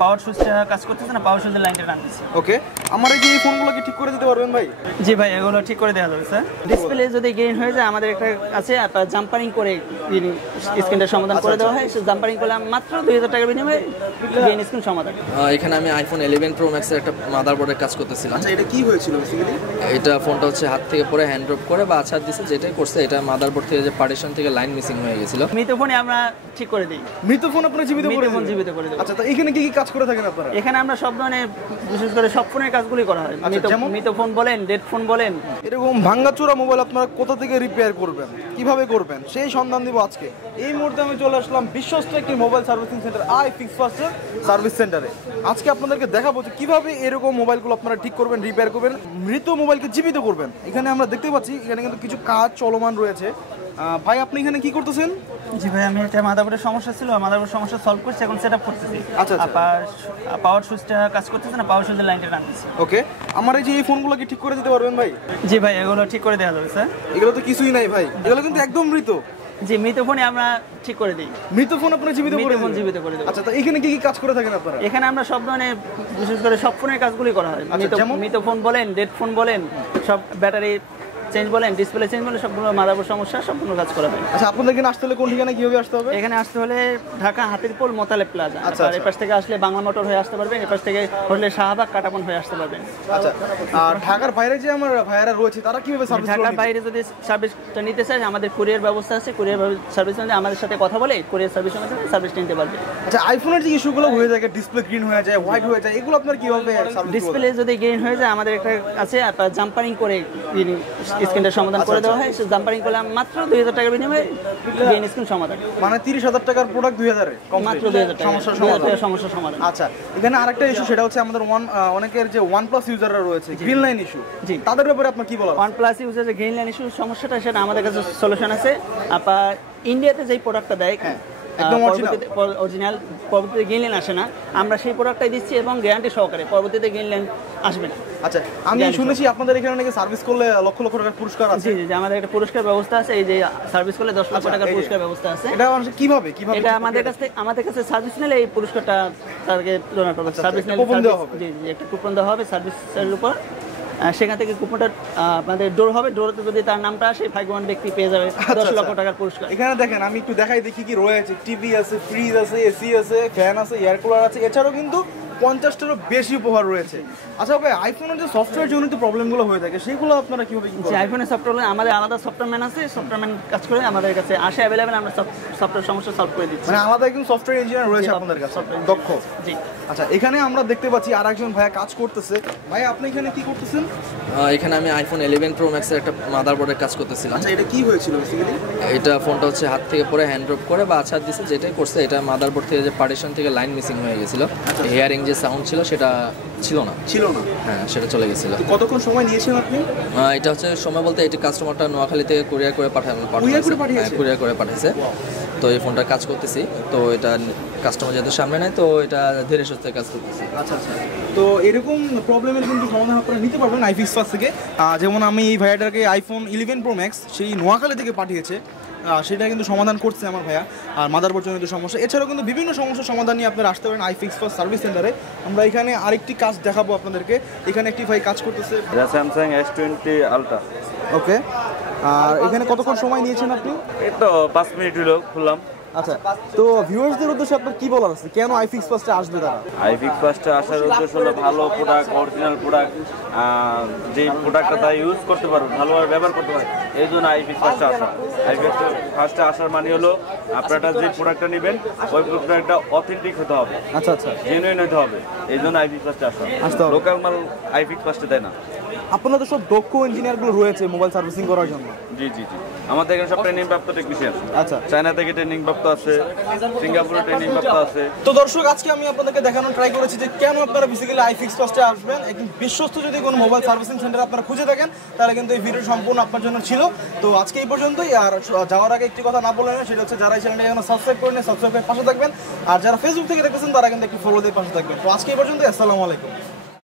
পাওয়ার সুইচটা কাজ করতেছে না, পাওয়ার সুইচের লাইনটা টানতেছে। ওকে, আমার এই যে এই ফোনগুলো কি ঠিক করে দিতে পারবেন ভাই? জি ভাই, এগুলো ঠিক করে দেওয়া যাবে স্যার। ডিসপ্লে যদি গেইন হয়ে যায় আমাদের একটা আছে, আপনার জাম্পারিং করে স্ক্রিনটা সমাধান করে দেওয়া হয়। জাম্পারিং করলে মাত্র 2000 টাকার বিনিময়ে গেইন স্ক্রিন সমাধান। এখানে আমি আইফোন 11 প্রো ম্যাক্সের একটা মাদারবোর্ডের কাজ করতেছিলাম। আচ্ছা, এটা কি হয়েছিল বেসিক্যালি? এটা ফোনটা হচ্ছে হাত থেকে পরে হ্যান্ড ড্রপ করে বা আছাড় দিছে, যেটাই করছে এটা মাদারবোর্ড থেকে যে পার্টিশন থেকে লাইন মিসিং হয়ে গেছিল। মৃত ফোনে আমরা ঠিক করে দিই। মৃত ফোন আপনারা জীবিত করে মৃত ফোন জীবিত করে দেব। আচ্ছা, তো এখানে কি কি কাজ করে থাকেন আপনারা? এখানে আমরা সব ধরনের, বিশেষ করে সব ফোনের কাজগুলি করা হয়। মৃত ফোন বলেন, ডেড ফোন বলেন। এরকম ভাঙাচোরা মোবাইল আপনারা কোথা থেকে রিপেয়ার করবেন, কিভাবে করবেন, সেই সন্ধান দিব আজকে। এই মুহূর্তে আমি চলে আসলাম বিশ্বস্ত একটি mobile servicing centre iFix First service সেন্টারে। আজকে আপনাদেরকে দেখাবো যে কিভাবে এরকম মোবাইলগুলো আপনারা ঠিক করবেন, রিপেয়ার করবেন, মৃত মোবাইলকে জীবিত করবেন। এখানে আমরা দেখতে পাচ্ছি এখানে কিন্তু কিছু কাজ চলমান রয়েছে। ভাই, আপনি এখানে কি করতেছেন? জি ভাই, আমি এটা মাদারবোর্ডের সমস্যা ছিল, মাদারবোর্ড সমস্যা সলভ করছি, এখন সেটআপ করতেছি। আচ্ছা, পাওয়ার সুইচটা কাজ করতেছে না, পাওয়ার সুইচের লাইনটা টানতেছে। ওকে, আমার এই যে এই ফোনগুলো কি ঠিক করে দিতে পারবেন ভাই? জি ভাই, এগুলো ঠিক করে দেওয়া যাবে স্যার। এগুলো তো কিছুই নাই ভাই, এগুলো কিন্তু একদম মৃত। জি, মৃত ফোনে আমরা ঠিক করে দিই। মৃত ফোন আপনারা জীবিত করে মৃত ফোন জীবিত করে দেব। আচ্ছা, তো এখানে কি কি কাজ করে থাকেন আপনারা? এখানে আমরা সব ধরনের, বিশেষ করে সব ফোনের কাজগুলি করা হয়। মৃত ফোন বলেন, ডেড ফোন বলেন, সব ব্যাটারি চেঞ্জ বলেন, ডিসপ্লে চেঞ্জ বলেন, সবগুলো মাদারবোর্ড সমস্যা সম্পূর্ণ কাজ করা হয়। আচ্ছা, আপনাদের এখানে আসতে হলে কোন ঠিকানা কিভাবে আসতে হবে? এখানে আসতে হলে ঢাকা হাতিরপুল মোতালেব প্লাজা। আচ্ছা, আর এপাশ থেকে আসলে বাংলা মোটর হয়ে আসতে পারবেন, এপাশ থেকে হলে শাহবাগ কাটাবন হয়ে আসতে পারবেন। আচ্ছা, আর ঢাকার বাইরে যে আমার ভাইয়ারা রয়েছে তারা কিভাবে সার্ভিস ঢাকার বাইরে যদি সার্ভিসটা নিতে চায়, আমাদের কুরিয়ার ব্যবস্থা আছে। কুরিয়ার সার্ভিস মানে আমাদের সাথে কথা বলে কুরিয়ার সার্ভিসের মাধ্যমে সার্ভিসটা নিতে পারবে। আচ্ছা, আইফোনের যে ইস্যুগুলো হয়ে যায়, ডিসপ্লে গ্রিন হয়ে যায়, হোয়াইট হয়ে যায়, এগুলো আপনার কিভাবে সার্ভিস? ডিসপ্লে যদি গেইন হয়ে যায় আমাদের একটা আছে, আপনার জাম্পারিং করে স্ক্রিনটা সমাধান করে দেওয়া হয়। জাম্পারিং করলে মাত্র 2000 টাকার বিনিময়ে গেইন স্ক্রিন সমাধান। মানে 30,000 টাকার প্রোডাক্ট 2000 এ মাত্র 2000 টাকা সমস্যা সমাধান। আচ্ছা, এখানে আরেকটা ইস্যু, সেটা হচ্ছে আমাদের অনেকের যে OnePlus ইউজাররা রয়েছে, গ্রিন লাইন ইস্যু, তাদের ব্যাপারে আপনার কি বলার? OnePlus ইউজারের গ্রিন লাইন ইস্যু সমস্যাটা, সেটা আমাদের কাছে সলিউশন আছে। আপনার ইন্ডিয়াতে যেই প্রোডাক্টটা দেয় একদম অরিজিনাল, পরবর্তীতে গ্রিন লাইন আসে না, আমরা সেই প্রোডাক্টটাই দিচ্ছি এবং গ্যারান্টি সহকারে পরবর্তীতে গ্রিন লাইন আসবে না। আচ্ছা, আমি শুনেছি আপনাদের এখানে নাকি সার্ভিস করলে লক্ষ লক্ষ টাকার পুরস্কার আছে। জি, আমাদের একটা পুরস্কার ব্যবস্থা আছে। এই যে সার্ভিস করলে 10 লক্ষ টাকার পুরস্কার ব্যবস্থা আছে। এটা কিভাবে এটা আমাদের কাছে সার্ভিস নিলে এই পুরস্কারটা তাকে প্রদান করবে। সার্ভিস নিলে কুপন দেওয়া হবে। জি, একটা কুপন দেওয়া হবে সার্ভিসের উপর। সেখান থেকে কুপনটা আপনাদের ডোর হবে, ডোরতে যদি তার নামটা আসে, ভাগ্যবান ব্যক্তি পেয়ে যাবে 10 লক্ষ টাকার পুরস্কার। এখানে দেখেন, আমি একটু দেখাই দেখি কি রয়েছে। টিভি আছে, ফ্রিজ আছে, এসি আছে, ফ্যান আছে, এয়ার কুলার আছে, এছাড়াও কিন্তু 50টারও বেশি উপহার রয়েছে। আচ্ছা ভাই, আইফোনের যে সফটওয়্যার জনিত প্রবলেমগুলো হয়ে থাকে সেগুলো আপনারা কিভাবে কি করেন? আইফোনের সফটওয়্যার আমাদের আলাদা সফটওয়্যার আছে, সফটওয়্যার কাজ করে আমাদের কাছে আসে অ্যাভেলেবেল, আমরা সফটওয়্যার সমস্যা সলভ করে দিচ্ছি। মানে আলাদা একজন সফটওয়্যার ইঞ্জিনিয়ার রয়েছে আপনাদের কাছে, দক্ষ। জি। আচ্ছা, এখানে আমরা দেখতে পাচ্ছি আরেকজন ভাইয়া কাজ করতেছে। ভাই, আপনি এখানে কি করতেছেন? এখানে আমি আইফোন 11 প্রো ম্যাক্সের একটা মাদারবোর্ডের কাজ করতেছিলাম। আচ্ছা, এটা কি হয়েছিল বেসিক্যালি? এটা ফোনটা হচ্ছে হাত থেকে পরে হ্যান্ড ড্রপ করে বা আছাড় দিছে, যেটাই করছে এটা মাদারবোর্ড থেকে যে পার্টিশন থেকে লাইন মিসিং হয়ে গেছিল। হেয়ারিং যে সাউন্ড ছিল সেটা ছিল না। হ্যাঁ, সেটা চলে গেছিল। কতক্ষণ সময় নিয়েছেন আপনি? এটা হচ্ছে সময় বলতে, এই কাস্টমারটা নোয়াখালী থেকে কুরিয়ার করে পাঠাইছে। তো এই ফোনটা কাজ করতেছি, তো এটা কাস্টমার যেহেতু সামনে নেয়, তো এটা ধীরে সুস্থে কাজ করতেছি। আচ্ছা, তো এরকম প্রবলেমের কিন্তু সমাধান আপনারা নিতে পারবেন iFix First থেকে। যেমন আমি এই ভাইয়াটাকে আইফোন 11 প্রো ম্যাক্স সেই নোয়াখালী থেকে পাঠিয়েছে, সেটা কিন্তু সমাধান করছে আমার ভাইয়া। আর মাদারবোর্ড জনিত সমস্যা, এছাড়াও কিন্তু বিভিন্ন সমস্যার সমাধান নিয়ে আপনারা আসতে পারেন iFix First সার্ভিস সেন্টারে। আমরা এখানে আরেকটি কাজ দেখাবো আপনাদেরকে। এখানে একটি ভাই কাজ করতেছে, স্যামসাং S20 আলট্রা। ওকে, আর এখানে কতক্ষণ সময় নিয়েছেন আপনি? এই তো 5 মিনিট হলো খুললাম। আচ্ছা, তো ভিউয়ার্সদের উদ্দেশ্যে আপনার কি বলার আছে, কেন iFix First আসবে তারা? iFix First আসার উদ্দেশ্য হলো ভালো প্রোডাক্ট, অরিজিনাল প্রোডাক্ট, যে প্রোডাক্টটা তাই ইউজ করতে পারবে, ভালোভাবে ব্যবহার করতে পারবে, এই জন্য iFix First আসা। iFix First আসার মানে হলো আপনারা যে প্রোডাক্টটা নেবেন ওই প্রোডাক্টটা অথেন্টিক হতে হবে। আচ্ছা, জেনুইন হতে হবে, এই জন্য iFix First আসা। লোকাল মাল iFix First দেয় না। আপনাদের সব দক্ষ ইঞ্জিনিয়ারগুলো রয়েছে মোবাইল সার্ভিসিং করার জন্য? জি, আমাদের এখানে সব ট্রেনিং প্রাপ্ত টেকনিশিয়ান। আচ্ছা, চায়না থেকে ট্রেনিং প্রাপ্ত আছে, সিঙ্গাপুরে ট্রেনিং প্রাপ্ত আছে। তো দর্শক, আজকে আমি আপনাদেরকে দেখানোর ট্রাই করেছি যে কেন আপনারা বেসিক্যালি iFix First আসবেন। একদম বিশ্বস্ত যদি কোনো মোবাইল সার্ভিসিং সেন্টার আপনারা খুঁজে থাকেন, তাহলে কিন্তু এই ভিডিও সম্পূর্ণ আপনার জন্য ছিল। তো আজকে এই পর্যন্তই। আর যাওয়ার আগে একটি কথা না বলে না, সেটা হচ্ছে যারা এই চ্যানেলটা এখনো সাবস্ক্রাইব করেন, সাবস্ক্রাইব করে পাশে থাকবেন। আর যারা ফেসবুক থেকে দেখতেছেন তারা কিন্তু একটু ফলো দিয়ে পাশে থাকবেন। তো আজকে এই পর্যন্তই। আসসালামু আলাইকুম।